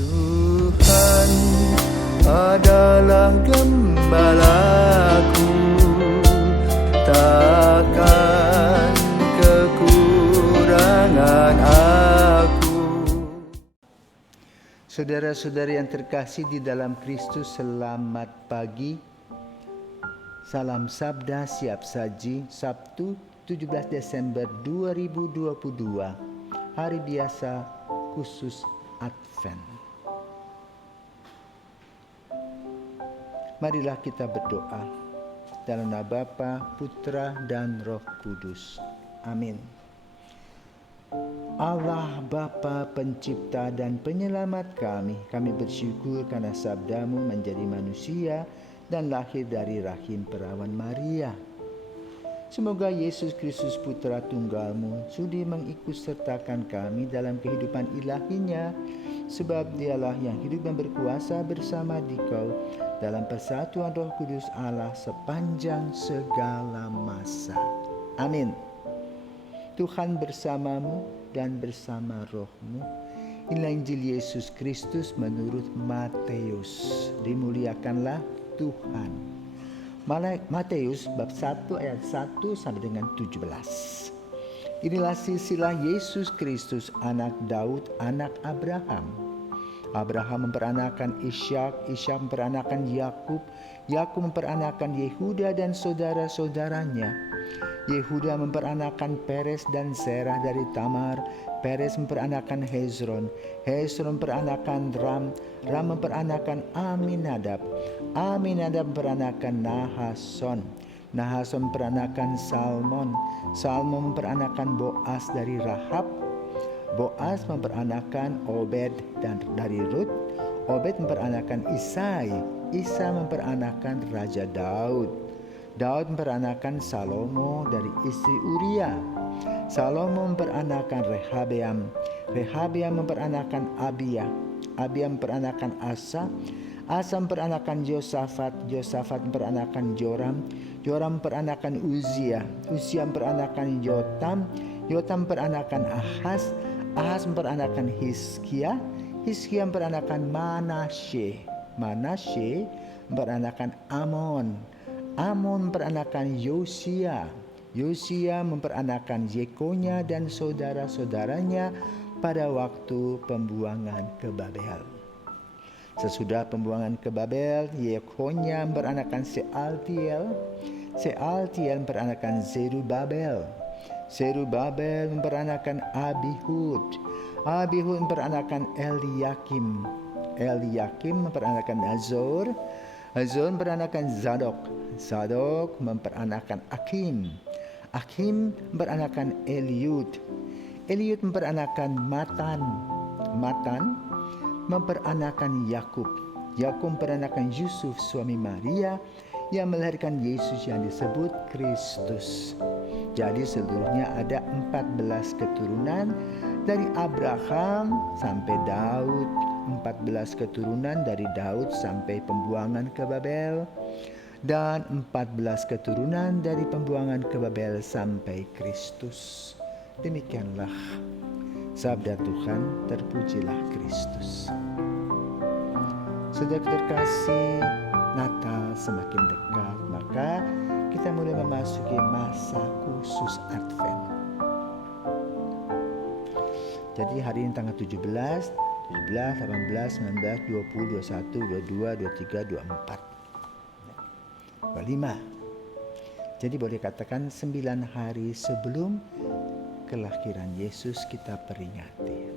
Tuhan adalah gembalaku, takkan kekurangan aku. Saudara-saudari yang terkasih di dalam Kristus, selamat pagi. Salam Sabda Siap Saji, Sabtu 17 Desember 2022, hari biasa khusus Advent. Marilah kita berdoa. Dalam nama Bapa, Putra, dan Roh Kudus. Amin. Allah Bapa pencipta dan penyelamat kami bersyukur karena sabdamu menjadi manusia dan lahir dari rahim perawan Maria. Semoga Yesus Kristus Putra Tunggalmu sudi mengikutsertakan kami dalam kehidupan ilahinya, sebab dialah yang hidup dan berkuasa bersama Dikau dalam persatuan Roh Kudus Allah sepanjang segala masa. Amin. Tuhan bersamamu dan bersama rohmu. Inilah Injil Yesus Kristus menurut Matius. Dimuliakanlah Tuhan. Matius bab 1 ayat 1 sampai dengan 17. Inilah silsilah Yesus Kristus, anak Daud, anak Abraham. Abraham memperanakan Ishak, Ishak memperanakan Yakub, Yakub memperanakan Yehuda dan saudara-saudaranya. Yehuda memperanakan Peres dan Serah dari Tamar. Peres memperanakan Hezron. Hezron memperanakan Ram. Ram memperanakan Aminadab. Aminadab memperanakan Nahason. Nahason memperanakan Salmon. Salmon memperanakan Boas dari Rahab. Boas memperanakan Obed dan dari Rut. Obed memperanakan Isai. Isa memperanakan Raja Daud. Daud memperanakan Salomo dari istri Uria. Salomo memperanakan Rehabeam. Rehabeam memperanakan Abia. Abia memperanakan Asa. Asa memperanakan Yosafat. Yosafat memperanakan Joram. Joram memperanakan Uzia. Uzia memperanakan Yotam. Yotam memperanakan Ahaz. Ahaz memperanakan Hizkia. Hizkia memperanakan Manasye. Manasye memperanakan Amon. Amon memperanakan Yosia. Yosia memperanakan Yekonya dan saudara-saudaranya pada waktu pembuangan ke Babel. Sesudah pembuangan ke Babel, Yekonya memperanakan Sealtiel. Sealtiel memperanakan Zerubabel. Zerubabel memperanakan Abihud. Abihud memperanakan Eliakim. Eliakim memperanakan Azor. Azor memperanakan Zadok. Zadok memperanakan Akim. Akim memperanakan Eliud. Eliud memperanakan Matan. Matan memperanakan Yakub. Yakub memperanakan Yusuf suami Maria yang melahirkan Yesus yang disebut Kristus. Jadi seluruhnya ada 14 keturunan dari Abraham sampai Daud. 14 keturunan dari Daud sampai pembuangan ke Babel, dan 14 keturunan dari pembuangan ke Babel sampai Kristus. Demikianlah sabda Tuhan, terpujilah Kristus. Saudara terkasih, Natal semakin dekat, maka kita mulai memasuki masa khusus Advent. Jadi hari ini tanggal 17, 18, 19, 20, 21, 22, 23, 24, 25. Jadi boleh katakan 9 hari sebelum kelahiran Yesus kita peringati.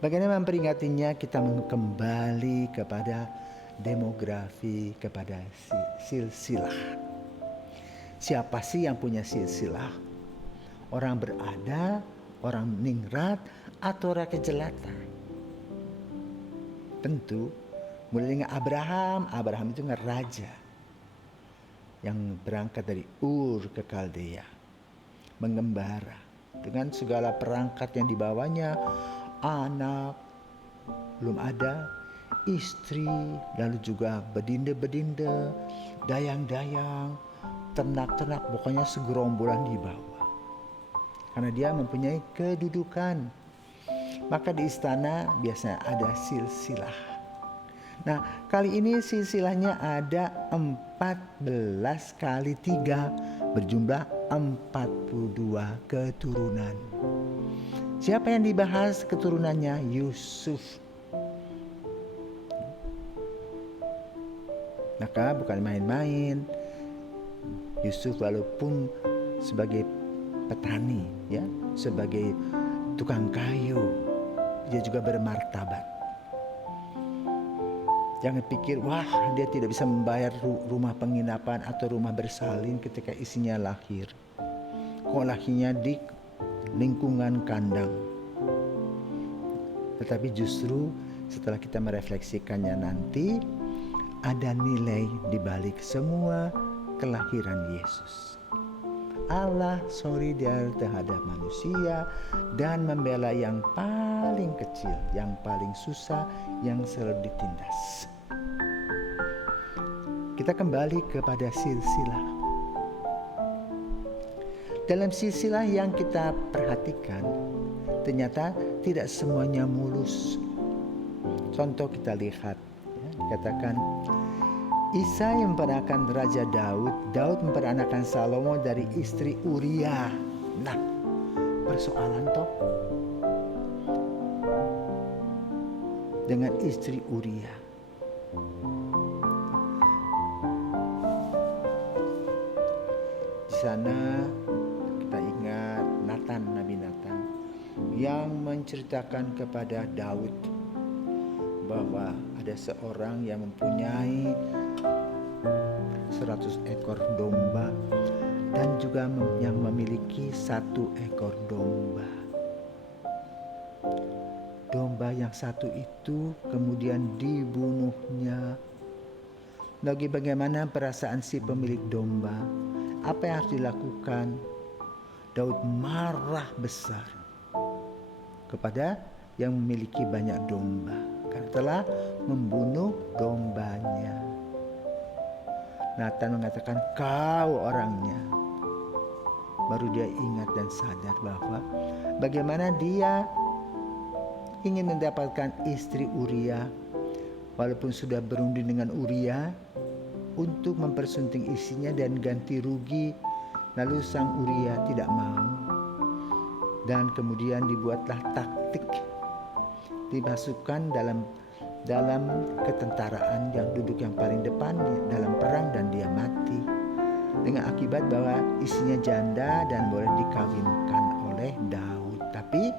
Bagaimana memperingatinya? Kita kembali kepada demografi, kepada silsilah. Siapa sih yang punya silsilah? Orang berada, orang ningrat, atau rakyat jelata? Tentu mulai dengan Abraham. Abraham itu raja yang berangkat dari Ur ke Kaldea, mengembara dengan segala perangkat yang dibawanya, anak belum ada, istri, lalu juga bedinde-bedinde, dayang-dayang, ternak-ternak, pokoknya segerombolan dibawa. Karena dia mempunyai kedudukan. Maka di istana biasanya ada silsilah. Nah, kali ini silsilahnya ada 14 kali 3 berjumlah 42 keturunan. Siapa yang dibahas keturunannya? Yusuf. Maka bukan main-main. Yusuf walaupun sebagai petani, ya, sebagai tukang kayu, dia juga bermartabat. Jangan pikir, wah, dia tidak bisa membayar rumah penginapan atau rumah bersalin ketika isinya lahir. Kok lahirnya di lingkungan kandang. Tetapi justru setelah kita merefleksikannya nanti, ada nilai di balik semua kelahiran Yesus. Allah sorry dia terhadap manusia dan membela yang paling kecil, yang paling susah, yang selalu ditindas. Kita kembali kepada silsilah. Dalam silsilah yang kita perhatikan, ternyata tidak semuanya mulus. Contoh kita lihat, ya, dikatakan Isai memperanakan Raja Daud, Daud memperanakan Salomo dari istri Uria. Nah, persoalan toh dengan istri Uria. Di sana kita ingat Nabi Nathan yang menceritakan kepada Daud bahwa ada seorang yang mempunyai 100 ekor domba dan juga yang memiliki 1 ekor domba. Domba yang satu itu kemudian dibunuhnya. Lagi bagaimana perasaan si pemilik domba? Apa yang harus dilakukan? Daud marah besar kepada yang memiliki banyak domba karena telah membunuh dombanya. Nathan mengatakan, kau orangnya. Baru dia ingat dan sadar bahwa bagaimana dia ingin mendapatkan istri Uria, walaupun sudah berunding dengan Uria untuk mempersunting istrinya dan ganti rugi. Lalu sang Uria tidak mau. Dan kemudian dibuatlah taktik, dimasukkan dalam ketentaraan yang duduk yang paling depan dalam perang dan dia mati. Dengan akibat bahwa istrinya janda dan boleh dikawinkan oleh Daud. Tapi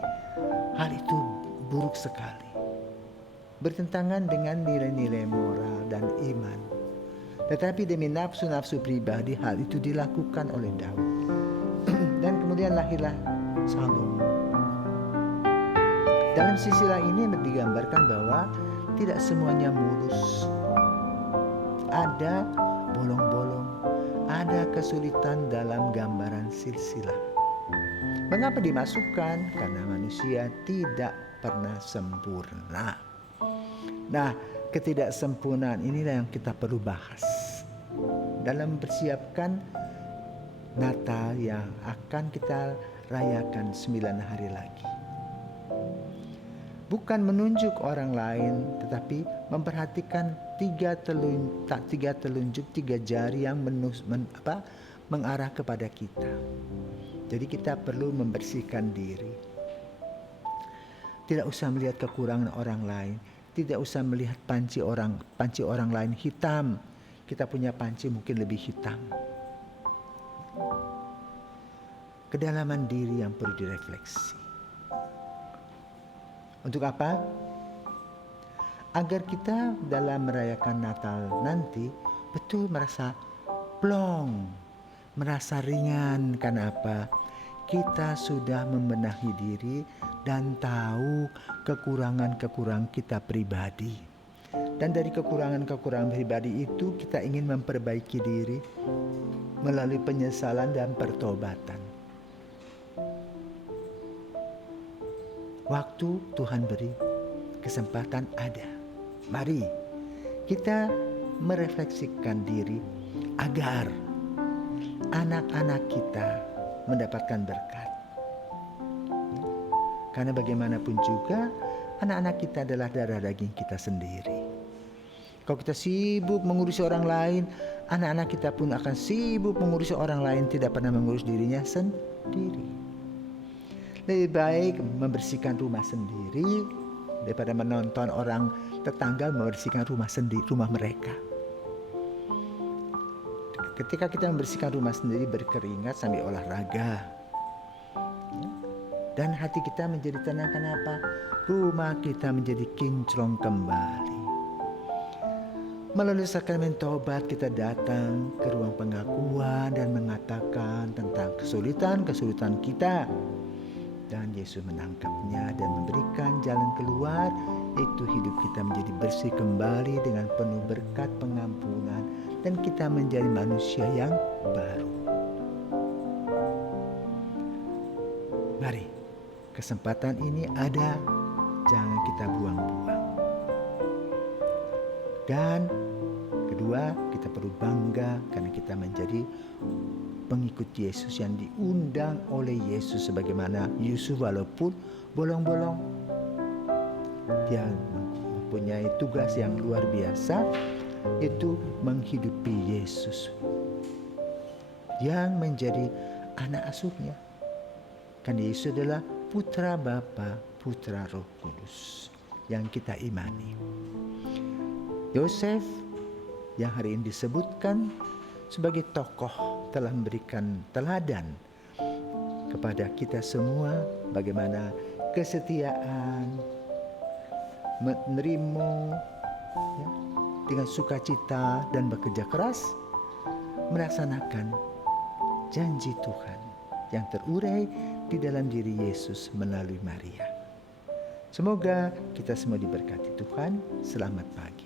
hal itu buruk sekali. Bertentangan dengan nilai-nilai moral dan iman. Tetapi demi nafsu-nafsu pribadi hal itu dilakukan oleh Daud. Dan kemudian lahirlah Salomo. Dalam silsilah ini digambarkan bahwa tidak semuanya mulus. Ada bolong-bolong, ada kesulitan dalam gambaran silsilah. Mengapa dimasukkan? Karena manusia tidak pernah sempurna. Nah, ketidaksempurnaan inilah yang kita perlu bahas dalam mempersiapkan Natal yang akan kita rayakan 9 hari lagi. Bukan menunjuk orang lain, tetapi memperhatikan 3 telunjuk, 3 jari yang mengarah kepada kita. Jadi kita perlu membersihkan diri. Tidak usah melihat kekurangan orang lain. Tidak usah melihat panci orang lain hitam. Kita punya panci mungkin lebih hitam. Kedalaman diri yang perlu direfleksi. Untuk apa? Agar kita dalam merayakan Natal nanti betul merasa plong, merasa ringan. Karena apa? Kita sudah membenahi diri dan tahu kekurangan-kekurangan kita pribadi. Dan dari kekurangan-kekurangan pribadi itu kita ingin memperbaiki diri melalui penyesalan dan pertobatan. Waktu Tuhan beri, kesempatan ada. Mari kita merefleksikan diri agar anak-anak kita mendapatkan berkat. Karena bagaimanapun juga anak-anak kita adalah darah daging kita sendiri. Kalau kita sibuk mengurusi orang lain, anak-anak kita pun akan sibuk mengurusi orang lain, tidak pernah mengurus dirinya sendiri. Lebih baik membersihkan rumah sendiri daripada menonton orang tetangga membersihkan rumah mereka. Ketika kita membersihkan rumah sendiri, berkeringat sambil olahraga, dan hati kita menjadi tenang. Kenapa? Rumah kita menjadi kinclong kembali. Melalui sakramen taubat kita datang ke ruang pengakuan dan mengatakan tentang kesulitan kita. Dan Yesus menangkapnya dan memberikan jalan keluar, yaitu hidup kita menjadi bersih kembali dengan penuh berkat pengampunan, dan kita menjadi manusia yang baru. Mari, kesempatan ini ada, jangan kita buang-buang. Dan kedua, kita perlu bangga karena kita menjadi pengikut Yesus yang diundang oleh Yesus, sebagaimana Yusuf walaupun bolong-bolong, dia mempunyai tugas yang luar biasa, yaitu menghidupi Yesus yang menjadi anak asuhnya. Karena Yesus adalah putra Bapa, putra Roh Kudus yang kita imani. Yosef yang hari ini disebutkan sebagai tokoh telah memberikan teladan kepada kita semua bagaimana kesetiaan, menerima dengan sukacita dan bekerja keras melaksanakan janji Tuhan yang terurai di dalam diri Yesus melalui Maria. Semoga kita semua diberkati Tuhan. Selamat pagi.